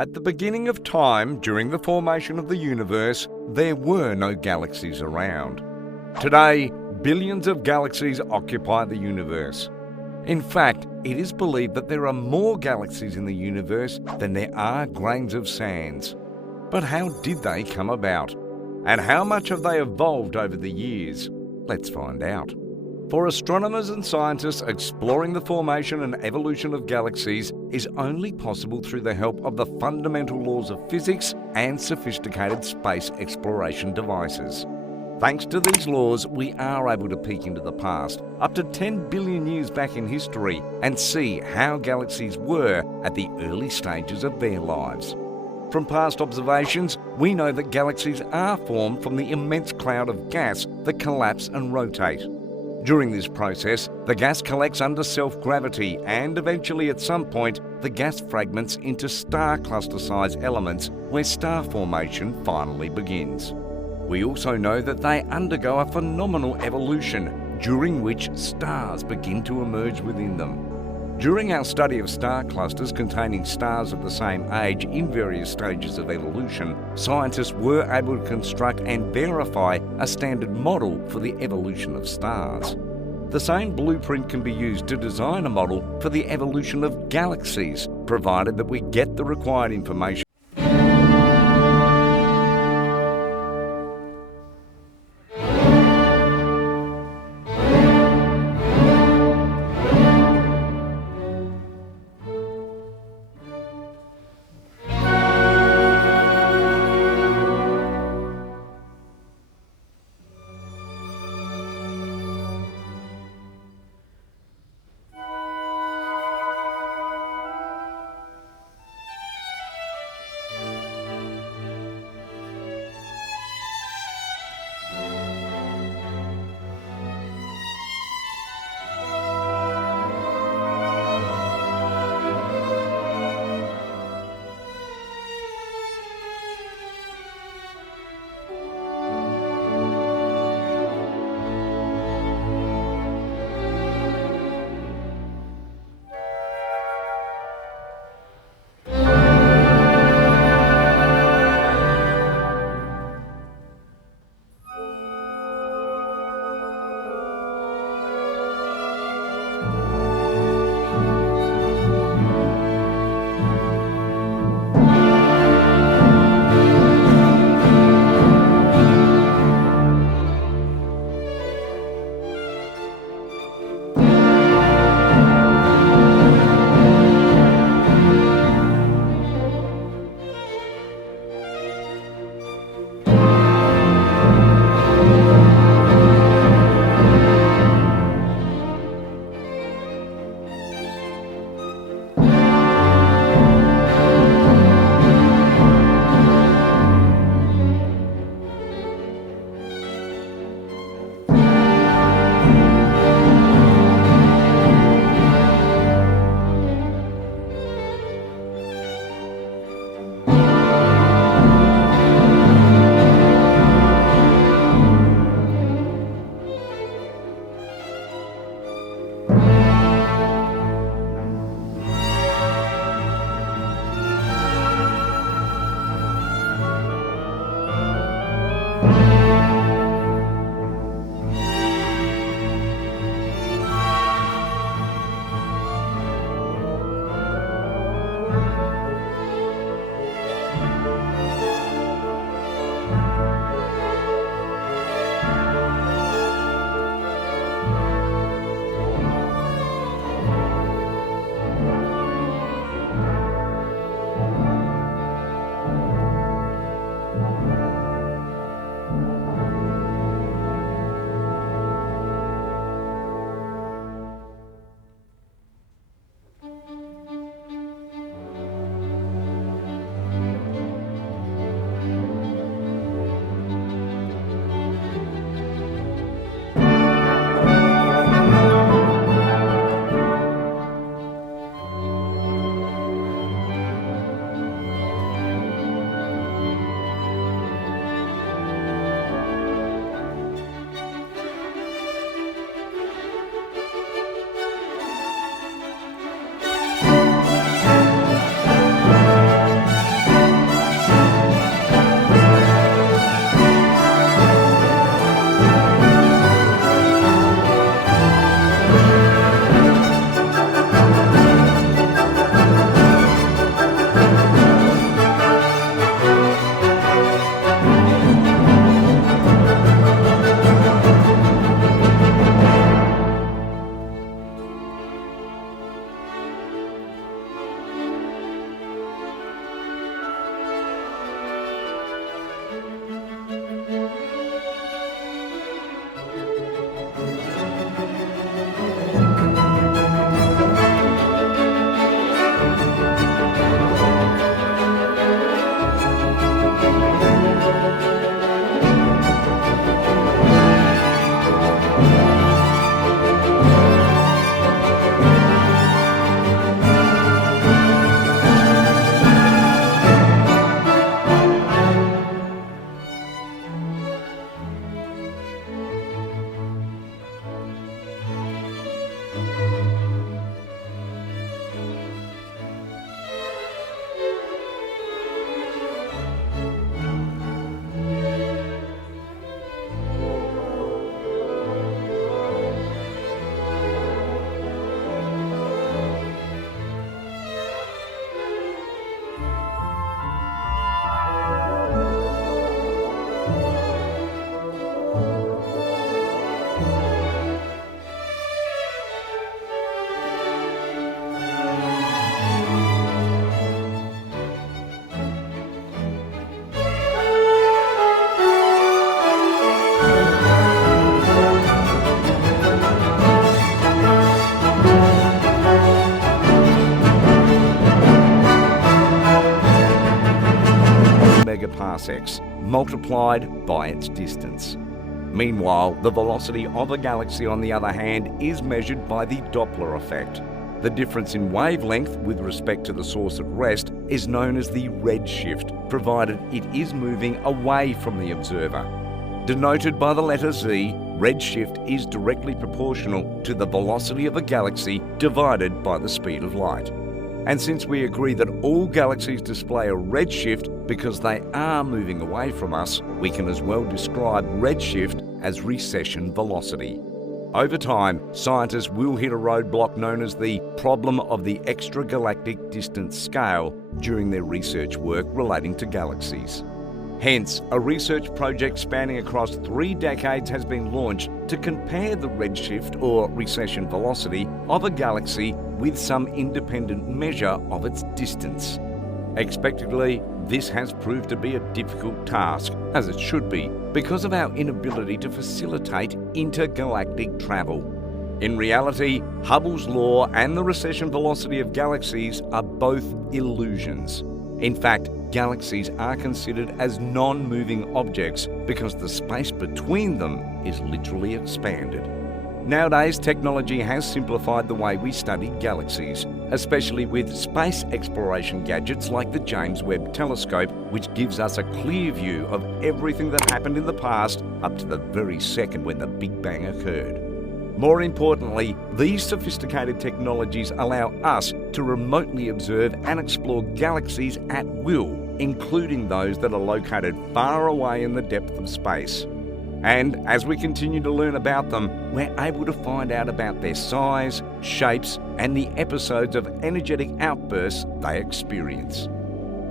At the beginning of time, during the formation of the universe, there were no galaxies around. Today, billions of galaxies occupy the universe. In fact, it is believed that there are more galaxies in the universe than there are grains of sand. But how did they come about? And how much have they evolved over the years? Let's find out. For astronomers and scientists, exploring the formation and evolution of galaxies is only possible through the help of the fundamental laws of physics and sophisticated space exploration devices. Thanks to these laws, we are able to peek into the past, up to 10 billion years back in history, and see how galaxies were at the early stages of their lives. From past observations, we know that galaxies are formed from the immense cloud of gas that collapse and rotate. During this process, the gas collects under self-gravity and eventually at some point, the gas fragments into star cluster-sized elements where star formation finally begins. We also know that they undergo a phenomenal evolution, during which stars begin to emerge within them. During our study of star clusters containing stars of the same age in various stages of evolution, scientists were able to construct and verify a standard model for the evolution of stars. The same blueprint can be used to design a model for the evolution of galaxies, provided that we get the required information. gigaparsecs, multiplied by its distance. Meanwhile, the velocity of a galaxy, on the other hand, is measured by the Doppler effect. The difference in wavelength with respect to the source at rest is known as the redshift, provided it is moving away from the observer. Denoted by the letter Z, redshift is directly proportional to the velocity of a galaxy divided by the speed of light. And since we agree that all galaxies display a redshift because they are moving away from us, we can as well describe redshift as recession velocity. Over time, scientists will hit a roadblock known as the problem of the extragalactic distance scale during their research work relating to galaxies. Hence, a research project spanning across 3 decades has been launched to compare the redshift or recession velocity of a galaxy with some independent measure of its distance. Expectedly, this has proved to be a difficult task, as it should be, because of our inability to facilitate intergalactic travel. In reality, Hubble's law and the recession velocity of galaxies are both illusions. In fact, galaxies are considered as non-moving objects because the space between them is literally expanded. Nowadays, technology has simplified the way we study galaxies, especially with space exploration gadgets like the James Webb Telescope, which gives us a clear view of everything that happened in the past up to the very second when the Big Bang occurred. More importantly, these sophisticated technologies allow us to remotely observe and explore galaxies at will, including those that are located far away in the depth of space. And as we continue to learn about them, we're able to find out about their size, shapes, and the episodes of energetic outbursts they experience.